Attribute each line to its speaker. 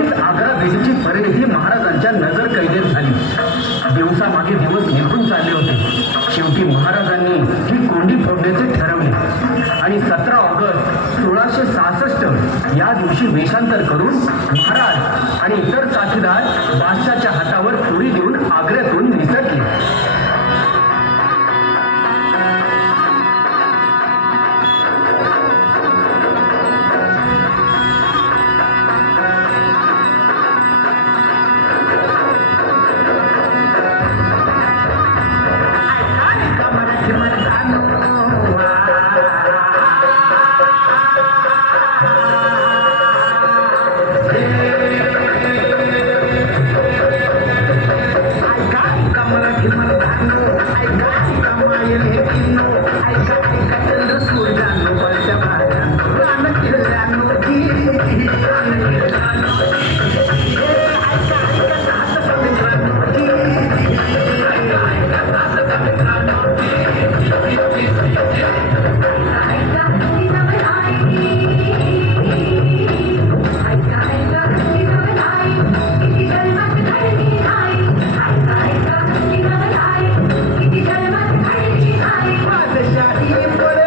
Speaker 1: त्यावेळेस आग्रा भेटीची परिणिती महाराजांच्या नजर कैदेत झाली. दिवसामागे दिवस निघून चालले होते. शेवटी महाराजांनी ही कोंडी फोडण्याचे ठरवले. आणि सतरा ऑगस्ट सोळाशे सहासष्ट या दिवशी वेषांतर करून महाराज आणि इतर साथीदार बादशाच्या हातावर पुरी देऊन आग्र्यातून Shahid